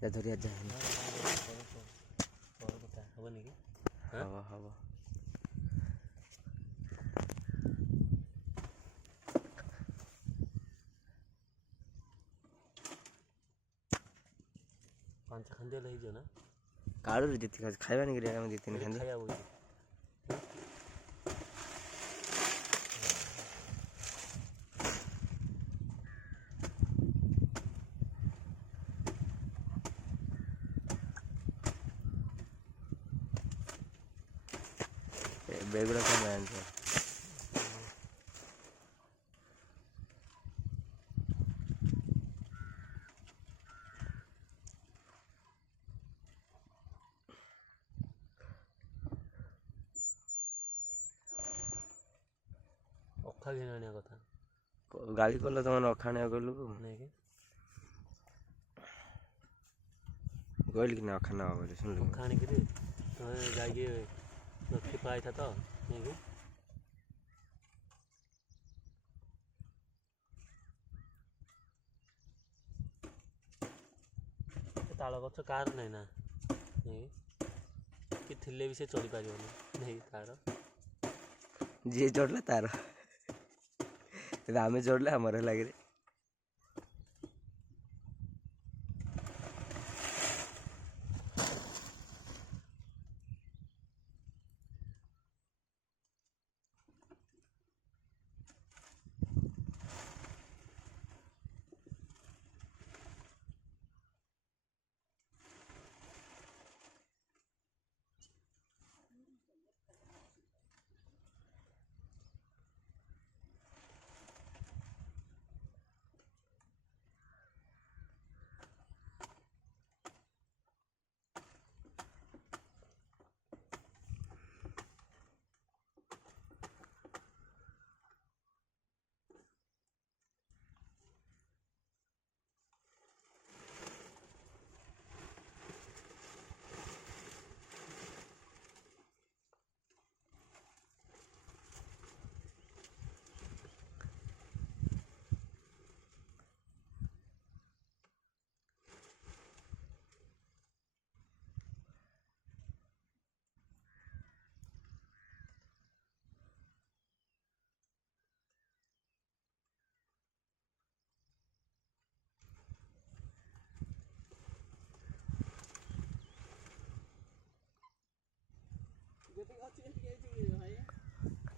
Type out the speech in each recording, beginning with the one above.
ଧରିଆ ଯାଏ ହବନି କି? ହବ ହବ। ପାଞ୍ଚ ଖଣ୍ଡି ହେଲେ ହେଇଯିବ ନା? କାଳୁରେ ଯେତିକି ଖାଇବାନି କି ଆମେ ଦି ତିନି ଖାଣ୍ଡି ଖାଇବା ବୋଲିଛି। ବେଗୁଡ଼ା କଣ ଜାଣିଛ? ଅଖା ଘିନି ଆଣିବା କଥା। ଗାଳି କଲ ତମେ ଅଖାଣିଆ କହିଲୁ ନାଇଁକି? କହିଲି କି ନା ଅଖା ନେବା ବୋଲି ଶୁଣିଲି। ଅଖା ଆଣିକିରି ତମେ ଯାଇକି ରଖି ପାଇଥା ତ ନାଇଁକି? ତାଳ ଗଛ କାହାର ନାହିଁ ନା ନାଇଁକି? କି ଥିଲେ ବି ସେ ଚଳିପାରିବନି ନାଇଁକି ତାର? ଯିଏ ଚଢ଼ିଲା ତାର, ଆମେ ଚଢ଼ିଲେ ଆମର ଲାଗିରେ।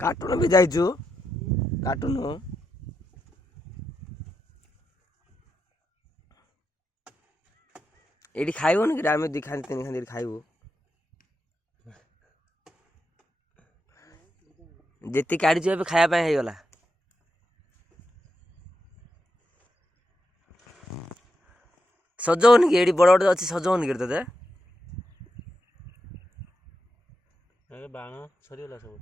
କାର୍ଟୁନ ବି ଯାଇଛୁ, କାର୍ଟୁନ ଏଇଠି ଖାଇବନି କି? ଆମେ ଦି ଖାନ୍ତି ତିନି ଖାନ୍ତି ଖାଇବୁ। ଯେତିକି କାଢିଛୁ ଏବେ ଖାଇବା ପାଇଁ ହେଇଗଲା। ସଜଉନି କି? ଏଇଠି ବଡ଼ ବଡ଼ ଅଛି, ସଜଉନି କି ତତେ? ବାଣ ସରିଗଲା ସବୁ।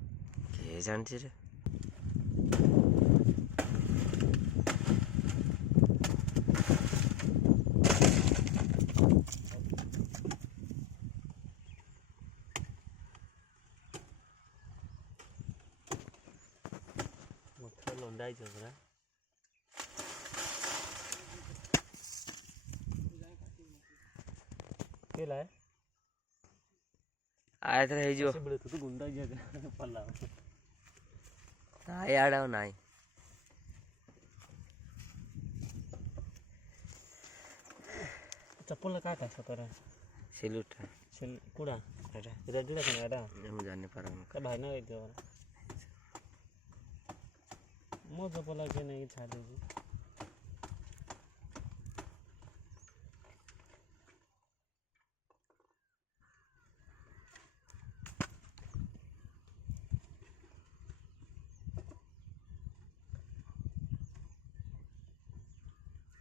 କିଏ ଜାଣିଛି ରେ? ମତେ ଲଣ୍ଡା ହେଇଛ ପରା। କେଲା ଏଥର ହେଇଯିବ। ତୁ ଗୁଣ୍ଡା ପଲା ଇଆଡ଼େ ଆଉ ନାହିଁ। ଚପଲ କାଟା ସତରେ ସିଲୁଟା କୁଡ଼ା ରେଡିଟା କିଣା ଏଟା ମୁଁ ଜାଣିପାରୁନି। ଭାଇ ନା ହେଇଥିବ ମୋ ଚପଲ କିଏ ନେଇକି ଛାଡ଼ି ଦେଇଛି।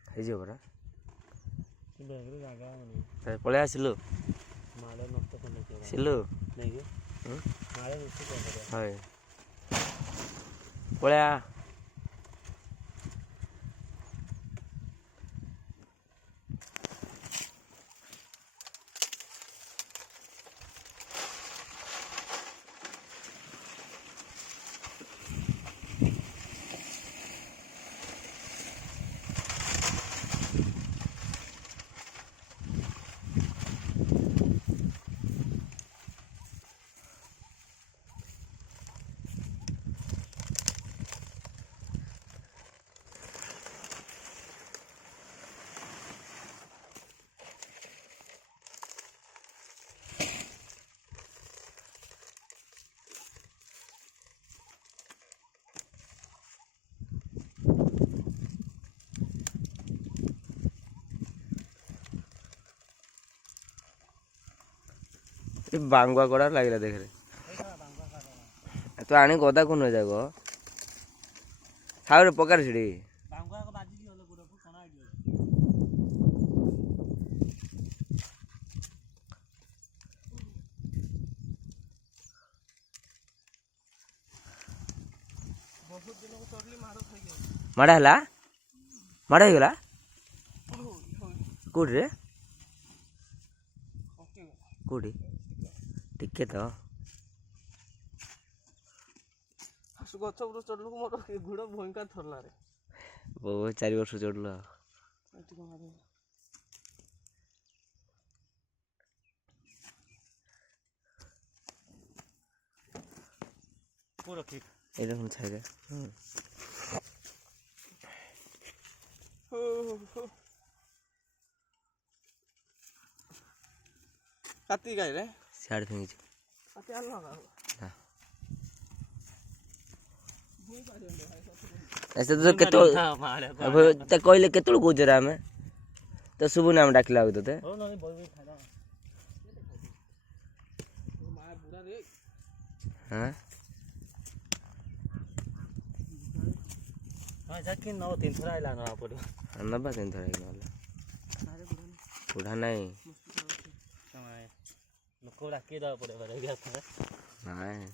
ହେଇଯିବ ପରା। ଜାଗା ପଳେଇ ଆସିଲୁ ମାଳେ ନଷ୍ଟ କଲେ ସିଲୁ ନେଇକି ମାଳେ ନଷ୍ଟ କରିବା। ହଏ ପଳେଆ। ଏ ବାଙ୍ଗୁଆ କଡ଼ା ଲାଗିଲା ଦେଖରେ ତୁ ଆଣି ଗଦା କୋନ ଯାଗ ହାଉରେ ପକାର ସେଠି ମାଡ଼ ହେଲା ମାଡ଼ ହେଇଗଲା କୋଉଠି ରେ କୋଉଠି ଟିକେ ତ ଗଛ ଉପରୁ ଚଢିଲୁ ମୋର ଗୋଡ଼ ଭୟଙ୍କର ଥରିଲା ରେ 4 ବର୍ଷ ଚଢିଲ এটা কোন ছাইরে কাতি গাই রে সিয়াড় ফেঙিছে কাতি আনলো না ऐसे तो केत कहले केतल कौच रे आमे तो शुभ नाम डाकिला तोते हाँ नबा 3 थोड़ा बुढ़ा नहीं नहीं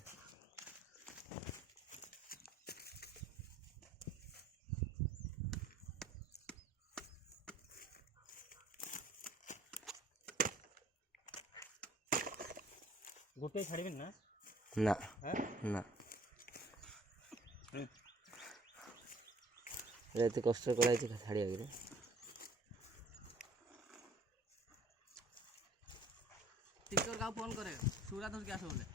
गोटे छाड़बे ना ना ना एते कष्ट कराई छाड़ी आगे टिकर का फोन करे सूरज क्या बोले